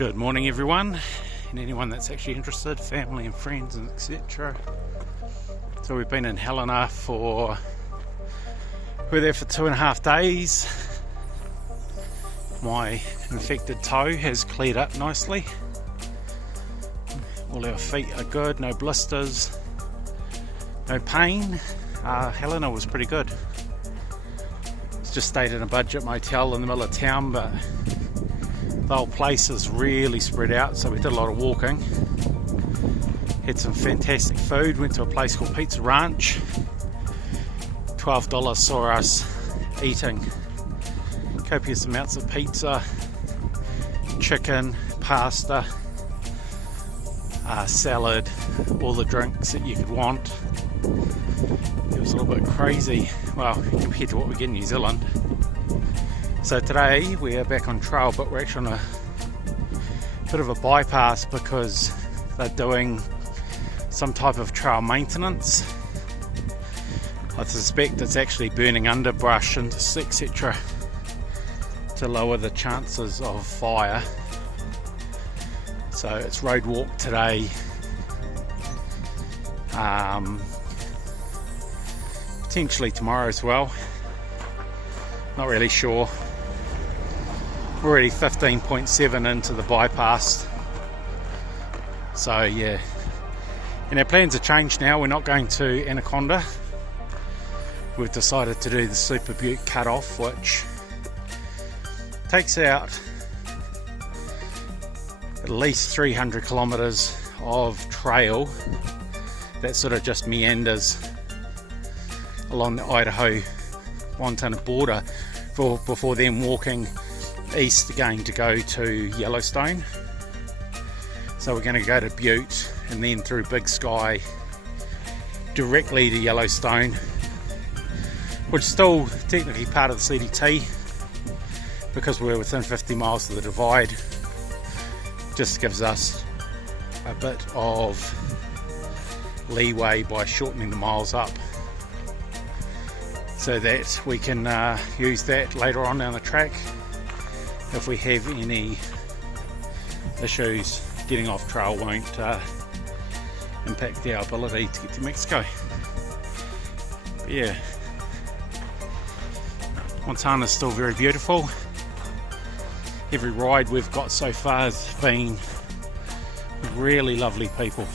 Good morning everyone, and anyone that's actually interested, family and friends and etc. So we've been in Helen and I we're there for 2.5 days. My infected toe has cleared up nicely. All our feet are good, no blisters, no pain. Helena was pretty good. Just stayed in a budget motel in the middle of town, but the whole place is really spread out, so we did a lot of walking. Had some fantastic food, went to a place called Pizza Ranch. $12 saw us eating copious amounts of pizza, chicken, pasta, salad, all the drinks that you could want. It was a little bit crazy, well, compared to what we get in New Zealand. So today we are back on trail, but we're actually on a bit of a bypass because they're doing some type of trail maintenance. I suspect it's actually burning underbrush and etc. to lower the chances of fire. So it's road walk today. Potentially tomorrow as well. Not really sure. We're already 15.7 into the bypass. So yeah. And our plans have changed now. We're not going to Anaconda. We've decided to do the Super Butte cut-off, which takes out at least 300 kilometres of trail that sort of just meanders along the Idaho-Montana border before then walking east again to go to Yellowstone. So we're going to go to Butte and then through Big Sky directly to Yellowstone, which is still technically part of the CDT because we're within 50 miles of the divide. Just gives us a bit of leeway by shortening the miles up so that we can use that later on down the track if we have any issues. Getting off trail won't impact our ability to get to Mexico. But yeah, Montana's still very beautiful. Every ride we've got so far has been really lovely people.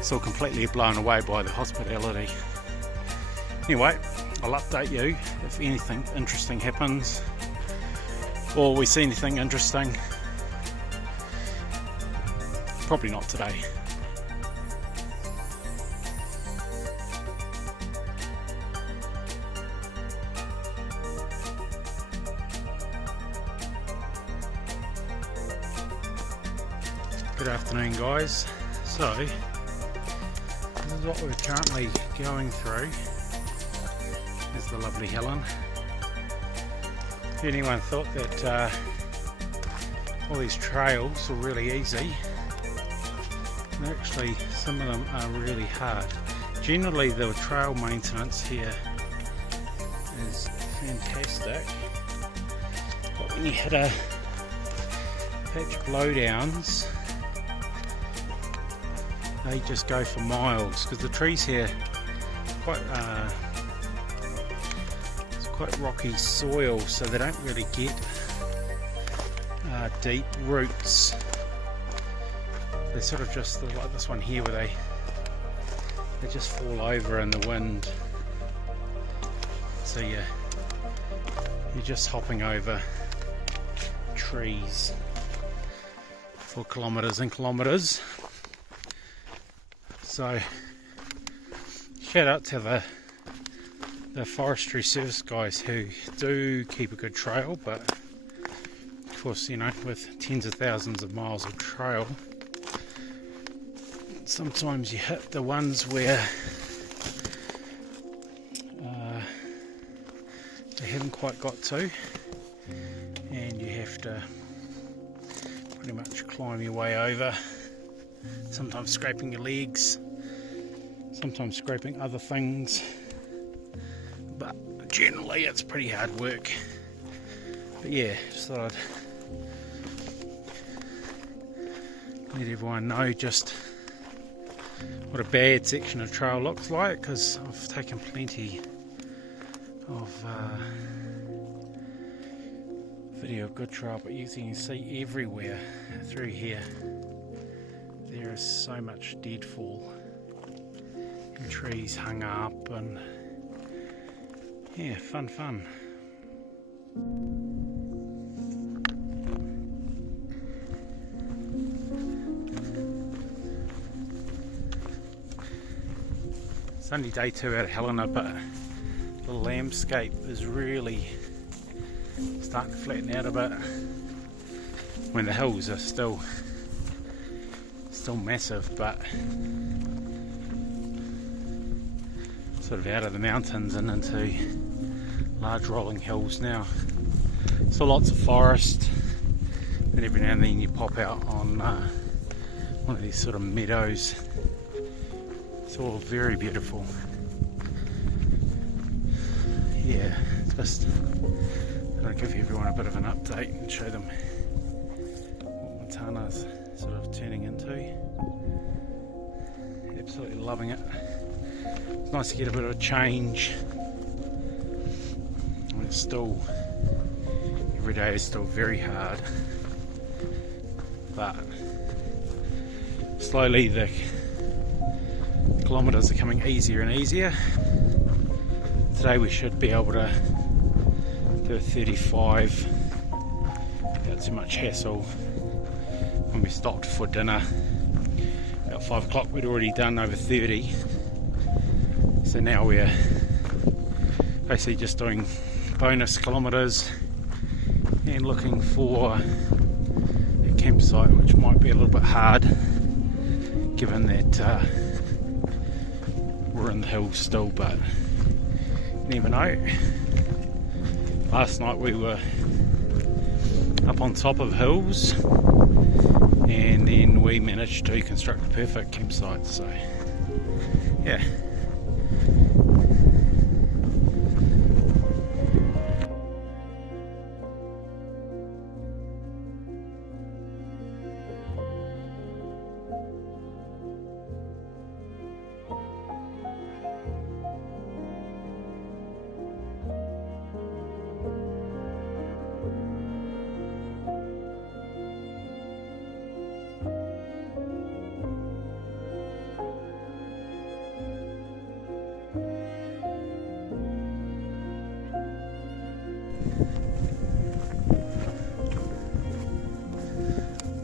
Still completely blown away by the hospitality. Anyway, I'll update you if anything interesting happens or we see anything interesting. Probably not today. Good afternoon guys. So this is what we're currently going through. There's the lovely Helen. If anyone thought that all these trails were really easy, actually some of them are really hard. Generally the trail maintenance here is fantastic, but when you hit a patch of blowdowns they just go for miles because the trees here are it's quite rocky soil, so they don't really get deep roots. They're sort of just like this one here where they just fall over in the wind. So yeah, you're just hopping over trees for kilometres and kilometres. So shout out to the forestry service guys who do keep a good trail, but of course, you know, with tens of thousands of miles of trail, sometimes you hit the ones where they haven't quite got to, and you have to pretty much climb your way over, sometimes scraping your legs, sometimes scraping other things, but generally it's pretty hard work. But yeah, just thought I'd let everyone know just what a bad section of trail looks like, because I've taken plenty of video of good trail, but you can see everywhere through here there is so much deadfall and trees hung up, and yeah, fun. It's only day 2 out of Helena, but the landscape is really starting to flatten out a bit when the hills are still massive, but sort of out of the mountains and into large rolling hills now. So lots of forest, and every now and then you pop out on one of these sort of meadows. It's all very beautiful. Yeah, just I'll give everyone a bit of an update and show them what Montana's sort of turning into. Absolutely loving it. It's nice to get a bit of a change. And it's still, every day is still very hard, but slowly the kilometres are coming easier and easier. Today we should be able to do a 35 without too much hassle. When we stopped for dinner about 5 o'clock, we'd already done over 30, so now we're basically just doing bonus kilometres and looking for a campsite, which might be a little bit hard given that we're in the hills still, but you never know. Last night we were up on top of hills, and then we managed to construct a perfect campsite, so yeah.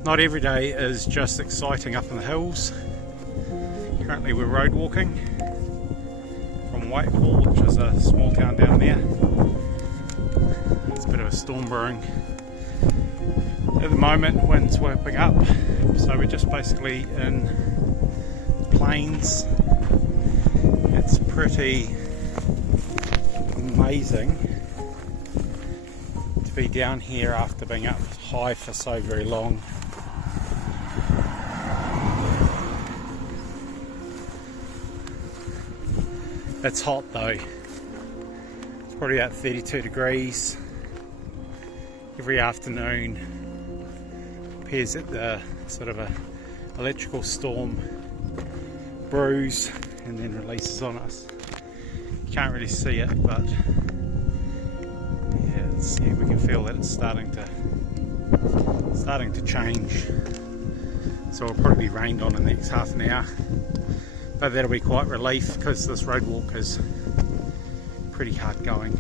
Not every day is just exciting up in the hills. Currently we're road walking from Whitehall, which is a small town down there. There's a bit of a storm brewing at the moment, wind's whipping up, so we're just basically in the plains. It's pretty amazing to be down here after being up high for so very long. It's hot though. It's probably about 32 degrees every afternoon. Appears that the sort of a electrical storm brews and then releases on us. You can't really see it, but yeah, we can feel that it's starting to change. So it'll probably be rained on in the next half an hour. But that'll be quite relief, because this road walk is pretty hard going.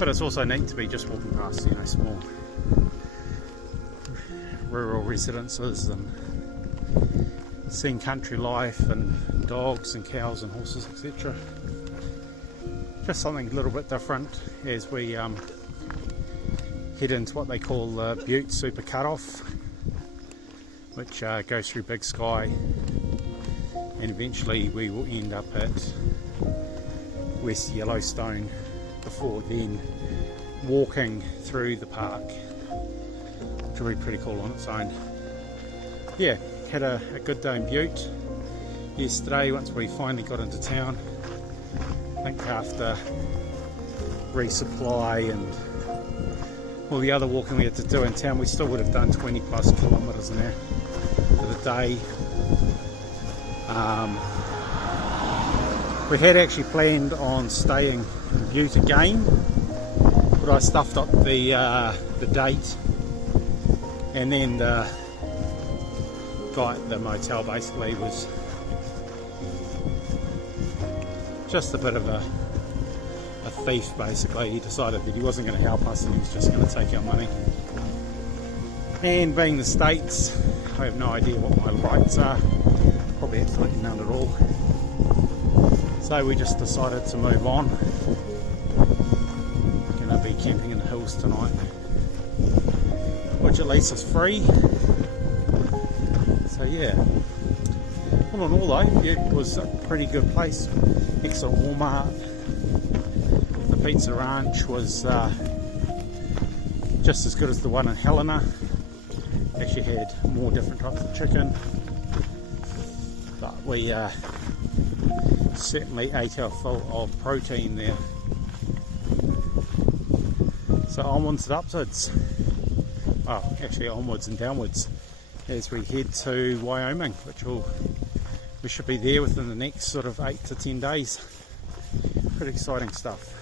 But it's also neat to be just walking past, you know, small rural residences and seeing country life and dogs and cows and horses, etc. Just something a little bit different as we head into what they call the Butte Super Cutoff, which goes through Big Sky. And eventually we will end up at West Yellowstone before then walking through the park, which will be pretty cool on its own. Yeah, had a good day in Butte yesterday once we finally got into town. I think after resupply and all the other walking we had to do in town, we still would have done 20 plus kilometres an hour. day. We had actually planned on staying in Butte again, but I stuffed up the date, and then the guy at the motel basically was just a bit of a thief. Basically, he decided that he wasn't going to help us and he was just going to take our money. And being the States, I have no idea what my rights are, probably absolutely none at all. So we just decided to move on. Going to be camping in the hills tonight, which at least is free. So yeah, all in all though, it was a pretty good place. Excellent Walmart. The Pizza Ranch was just as good as the one in Helena. Actually had more different types of chicken, but we certainly ate our fill of protein there. So onwards and upwards, well actually onwards and downwards, as we head to Wyoming, which we should be there within the next sort of 8 to 10 days. Pretty exciting stuff.